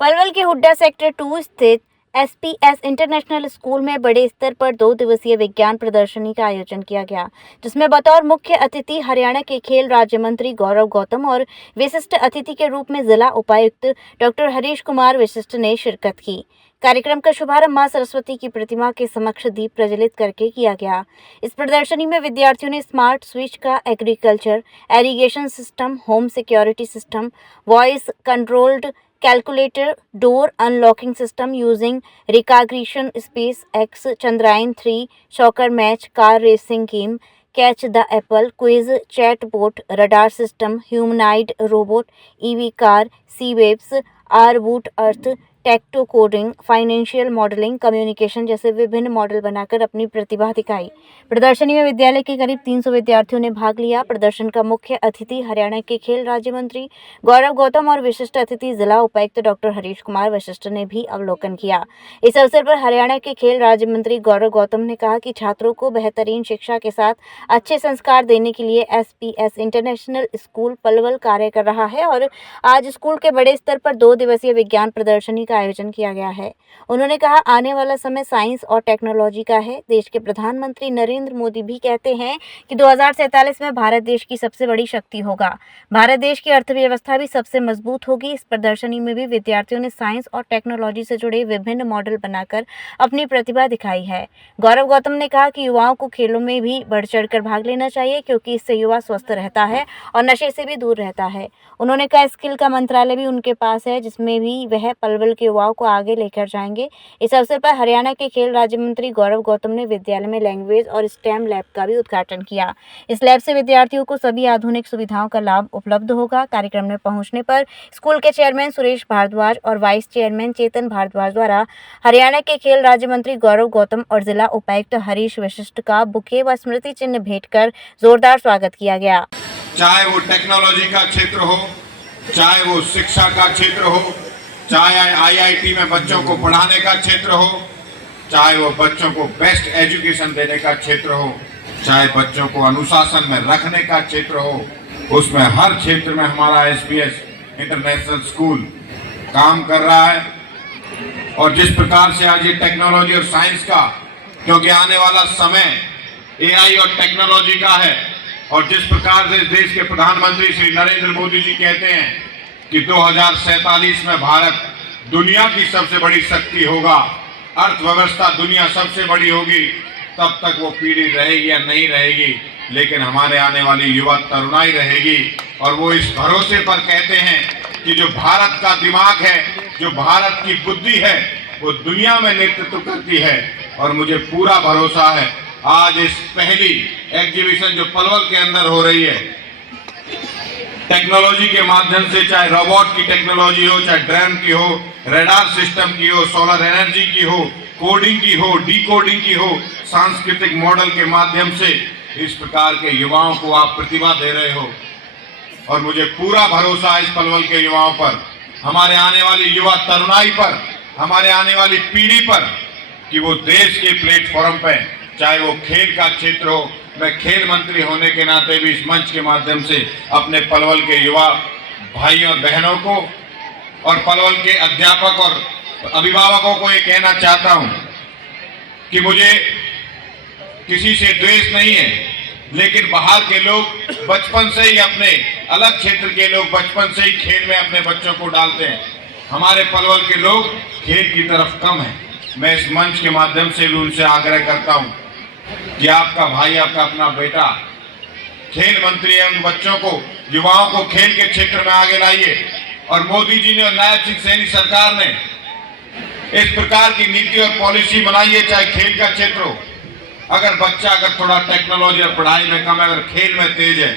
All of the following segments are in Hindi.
पलवल के हुड्डा सेक्टर 2 स्थित एसपीएस इंटरनेशनल स्कूल में बड़े स्तर पर 2 दिवसीय विज्ञान प्रदर्शनी का आयोजन किया गया, जिसमें बतौर मुख्य अतिथि हरियाणा के खेल राज्य मंत्री गौरव गौतम और विशिष्ट अतिथि के रूप में जिला उपायुक्त डॉक्टर हरीश कुमार वशिष्ठ ने शिरकत की। कार्यक्रम का शुभारंभ मां सरस्वती की प्रतिमा के समक्ष दीप प्रज्वलित करके किया गया। इस प्रदर्शनी में विद्यार्थियों ने स्मार्ट स्विच का agriculture, irrigation system, home security system, voice controlled calculator, door unlocking system using recognition, SpaceX Chandrayaan-3 soccer match, car racing game, catch the apple, quiz, chatbot, radar system, humanoid robot, EV car, sea waves, R-boot earth, टेक्टो कोडिंग, फाइनेंशियल मॉडलिंग, कम्युनिकेशन जैसे विभिन्न मॉडल बनाकर अपनी प्रतिभा दिखाई। प्रदर्शनी में विद्यालय के करीब 300 विद्यार्थियों ने भाग लिया। प्रदर्शन का मुख्य अतिथि हरियाणा के खेल राज्य मंत्री गौरव गौतम और विशिष्ट अतिथि जिला उपायुक्त डॉक्टर हरीश कुमार वशिष्ठ ने भी अवलोकन किया। इस अवसर पर हरियाणा के खेल राज्य मंत्री गौरव गौतम ने कहा कि छात्रों को बेहतरीन शिक्षा के साथ अच्छे संस्कार देने के लिए एसपीएस इंटरनेशनल स्कूल पलवल कार्य कर रहा है और आज स्कूल के बड़े स्तर पर 2 दिवसीय विज्ञान प्रदर्शनी का आयोजन किया गया है। उन्होंने कहा, आने वाला समय साइंस और टेक्नोलॉजी का है। देश के प्रधानमंत्री नरेंद्र मोदी भी कहते हैं कि 2047 में भारत देश की सबसे बड़ी शक्ति होगा। भारत देश की अर्थव्यवस्था भी सबसे मजबूत होगी। इस प्रदर्शनी में भी विद्यार्थियों ने साइंस और टेक्नोलॉजी से जुड़े विभिन्न मॉडल बनाकर अपनी प्रतिभा दिखाई है। गौरव गौतम ने कहा कि युवाओं को खेलों में भी बढ़ चढ़कर भाग लेना चाहिए, क्योंकि इससे युवा स्वस्थ रहता है और नशे से भी दूर रहता है। उन्होंने कहा, स्किल का मंत्रालय भी उनके पास है, जिसमें भी वह पलवल के युवाओं को आगे लेकर जाएंगे। इस अवसर पर हरियाणा के खेल राज्य मंत्री गौरव गौतम ने विद्यालय में लैंग्वेज और स्टेम लैब का भी उद्घाटन किया। इस लैब से विद्यार्थियों को सभी आधुनिक सुविधाओं का लाभ उपलब्ध होगा। कार्यक्रम में पहुंचने पर स्कूल के चेयरमैन सुरेश भारद्वाज और वाइस चेयरमैन चेतन भारद्वाज द्वारा हरियाणा के खेल राज्य मंत्री गौरव गौतम और जिला उपायुक्त हरीश वशिष्ठ का बुके व स्मृति चिन्ह भेंट कर जोरदार स्वागत किया गया। चाहे वो टेक्नोलॉजी का क्षेत्र हो, चाहे वो शिक्षा का क्षेत्र हो, चाहे आईआईटी में बच्चों को पढ़ाने का क्षेत्र हो, चाहे वो बच्चों को बेस्ट एजुकेशन देने का क्षेत्र हो, चाहे बच्चों को अनुशासन में रखने का क्षेत्र हो, उसमें हर क्षेत्र में हमारा एसपीएस इंटरनेशनल स्कूल काम कर रहा है। और जिस प्रकार से आज ये टेक्नोलॉजी और साइंस का, क्योंकि आने वाला समय एआई और टेक्नोलॉजी का है, और जिस प्रकार से देश के प्रधानमंत्री श्री नरेंद्र मोदी जी कहते हैं कि 2047 में भारत दुनिया की सबसे बड़ी शक्ति होगा, अर्थव्यवस्था दुनिया सबसे बड़ी होगी, तब तक वो पीढ़ी रहेगी या नहीं रहेगी, लेकिन हमारे आने वाली युवा तरुणाई रहेगी। और वो इस भरोसे पर कहते हैं कि जो भारत का दिमाग है, जो भारत की बुद्धि है, वो दुनिया में नेतृत्व करती है। और मुझे पूरा भरोसा है, आज इस पहली एग्जीबिशन जो पलवल के अंदर हो रही है, टेक्नोलॉजी के माध्यम से, चाहे रोबोट की टेक्नोलॉजी हो, चाहे ड्रोन की हो, रडार सिस्टम की हो, सोलर एनर्जी की हो, कोडिंग की हो, डिकोडिंग की हो, सांस्कृतिक मॉडल के माध्यम से इस प्रकार के युवाओं को आप प्रतिभा दे रहे हो। और मुझे पूरा भरोसा है इस पलवल के युवाओं पर, हमारे आने वाली युवा तरुणाई पर, हमारे आने वाली पीढ़ी पर, कि वो देश के प्लेटफॉर्म पे, चाहे वो खेल का क्षेत्र हो, मैं खेल मंत्री होने के नाते भी इस मंच के माध्यम से अपने पलवल के युवा भाइयों और बहनों को और पलवल के अध्यापक और अभिभावकों को ये कहना चाहता हूं कि मुझे किसी से द्वेष नहीं है, लेकिन बाहर के लोग बचपन से ही, अपने अलग क्षेत्र के लोग बचपन से ही खेल में अपने बच्चों को डालते हैं। हमारे पलवल के लोग खेल की तरफ कम है। मैं इस मंच के माध्यम से भी उनसे आग्रह करता हूं कि आपका भाई, आपका अपना बेटा खेल मंत्री है, उन बच्चों को, युवाओं को खेल के क्षेत्र में आगे लाइए। और मोदी जी ने और नायब सिंह सैनी सरकार ने इस प्रकार की नीति और पॉलिसी बनाई है, चाहे खेल का क्षेत्र हो। अगर बच्चा थोड़ा टेक्नोलॉजी और पढ़ाई में कम है, अगर खेल में तेज है,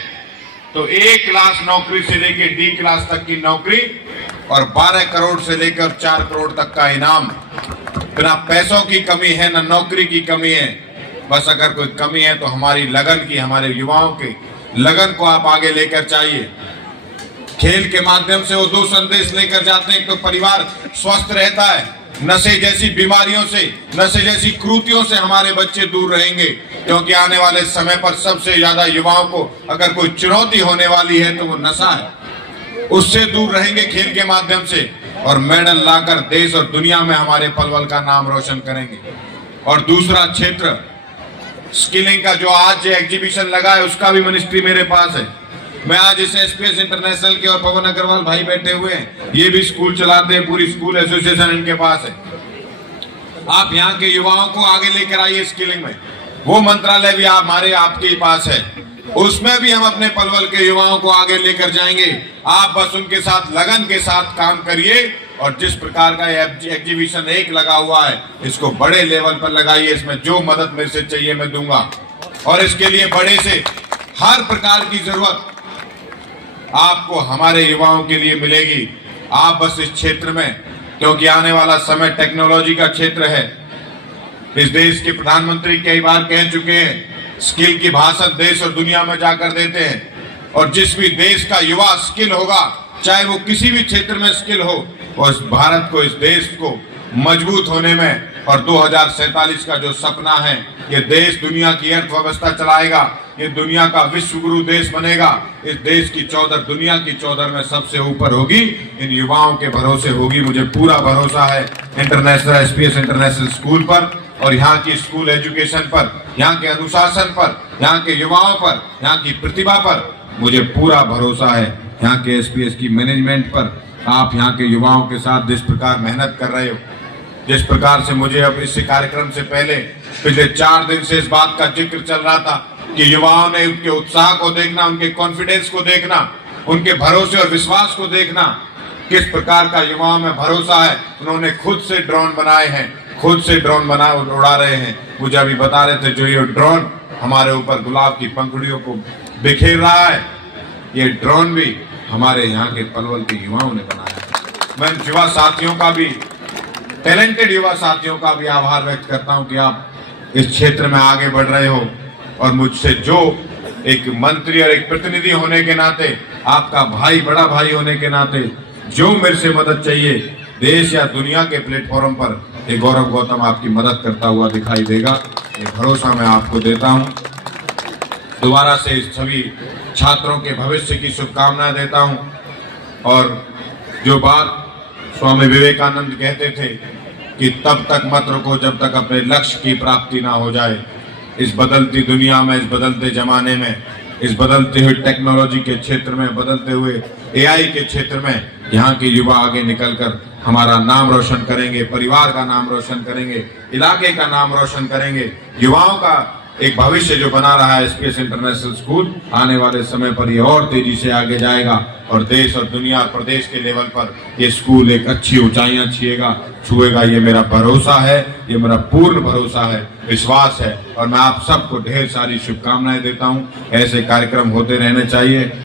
तो A क्लास नौकरी से लेकर D क्लास तक की नौकरी और 12 करोड़ से लेकर 4 करोड़ तक का इनाम। ना पैसों की कमी है, ना नौकरी की कमी है, बस अगर कोई कमी है तो हमारी लगन की, हमारे युवाओं के लगन को आप आगे लेकर चाहिए। खेल के माध्यम से वो 2 संदेश लेकर जाते हैं। एक तो परिवार स्वस्थ रहता है, नशे जैसी बीमारियों से, नशे जैसी कुरीतियों से हमारे बच्चे दूर रहेंगे, क्योंकि आने वाले समय पर सबसे ज्यादा युवाओं को अगर कोई चुनौती होने वाली है तो वो नशा है। उससे दूर रहेंगे खेल के माध्यम से। और मेडल लाकर देश और दुनिया में हमारे पलवल का नाम रोशन करेंगे। और दूसरा क्षेत्र स्किलिंग का, जो आज एग्जीबिशन लगा है उसका भी मिनिस्ट्री मेरे पास है। मैं आज इस एसपीएस इंटरनेशनल के और पवन अग्रवाल भाई बैठे हुए हैं, ये भी स्कूल चलाते हैं, पूरी स्कूल एसोसिएशन इनके पास है। आप यहाँ के युवाओं को आगे लेकर आइए स्किलिंग में। वो मंत्रालय भी हमारे आपके पास है, उसमें भी हम अपने पलवल के युवाओं को आगे लेकर जाएंगे। आप बस उनके साथ लगन के साथ काम करिए और जिस प्रकार का एग्जीबिशन एक लगा हुआ है इसको बड़े लेवल पर लगाइए। इसमें जो मदद मेरे से चाहिए मैं दूंगा और इसके लिए बड़े से हर प्रकार की जरूरत आपको हमारे युवाओं के लिए मिलेगी। आप बस इस क्षेत्र में, क्योंकि आने वाला समय टेक्नोलॉजी का क्षेत्र है। इस देश के प्रधानमंत्री कई बार कह चुके हैं, स्किल की भाषण देश और दुनिया में जाकर देते हैं और जिस भी देश का युवा स्किल होगा, चाहे वो किसी भी क्षेत्र में स्किल हो, वो इस भारत को, इस देश को मजबूत होने में और 2047 का जो सपना है, ये देश दुनिया की अर्थव्यवस्था चलाएगा, ये दुनिया का विश्व गुरु देश बनेगा। इस देश की चौधर, दुनिया की चौधर में सबसे ऊपर होगी, इन युवाओं के भरोसे होगी। मुझे पूरा भरोसा है इंटरनेशनल एसपीएस इंटरनेशनल स्कूल पर और यहाँ की स्कूल एजुकेशन पर, यहाँ के अनुशासन पर, यहाँ के युवाओं पर, यहाँ की प्रतिभा पर मुझे पूरा भरोसा है। यहाँ के एसपीएस की मैनेजमेंट पर, आप यहाँ के युवाओं के साथ जिस प्रकार मेहनत कर रहे हो, जिस प्रकार से मुझे अब इस कार्यक्रम से पहले पिछले 4 दिन से इस बात का जिक्र चल रहा था कि युवाओं ने उनके उत्साह को देखना, उनके कॉन्फिडेंस को देखना, उनके भरोसे और विश्वास को देखना, किस प्रकार का युवाओं में भरोसा है। उन्होंने खुद से ड्रोन बनाए हैं, खुद से ड्रोन बना उड़ा रहे हैं। मुझे अभी बता रहे थे, जो ये ड्रोन हमारे ऊपर गुलाब की पंखुड़ियों को बिखेर रहा है, ये ड्रोन भी हमारे यहाँ के पलवल के युवाओं ने बनाया। मैं युवा साथियों का भी, टैलेंटेड युवा साथियों का भी आभार व्यक्त करता हूँ कि आप इस क्षेत्र में आगे बढ़ रहे हो और मुझसे जो एक मंत्री और एक प्रतिनिधि होने के नाते, आपका भाई, बड़ा भाई होने के नाते जो मेरे से मदद चाहिए देश या दुनिया के प्लेटफॉर्म पर, ये गौरव गौतम आपकी मदद करता हुआ दिखाई देगा। ये भरोसा मैं आपको देता हूँ। दोबारा से सभी छात्रों के भविष्य की शुभकामनाएं देता हूँ। और जो बात स्वामी विवेकानंद कहते थे कि तब तक मत रुको जब तक अपने लक्ष्य की प्राप्ति ना हो जाए। इस बदलती दुनिया में, इस बदलते जमाने में, इस बदलते हुए टेक्नोलॉजी के क्षेत्र में, बदलते हुए एआई के क्षेत्र में यहाँ के युवा आगे निकलकर हमारा नाम रोशन करेंगे, परिवार का नाम रोशन करेंगे, इलाके का नाम रोशन करेंगे। युवाओं का एक भविष्य जो बना रहा है एसपीएस इंटरनेशनल स्कूल, आने वाले समय पर ये और तेजी से आगे जाएगा और देश और दुनिया, प्रदेश के लेवल पर ये स्कूल एक अच्छी ऊंचाइयां छुएगा। ये मेरा भरोसा है, ये मेरा पूर्ण भरोसा है, विश्वास है। और मैं आप सबको ढेर सारी शुभकामनाएं देता हूं। ऐसे कार्यक्रम होते रहने चाहिए।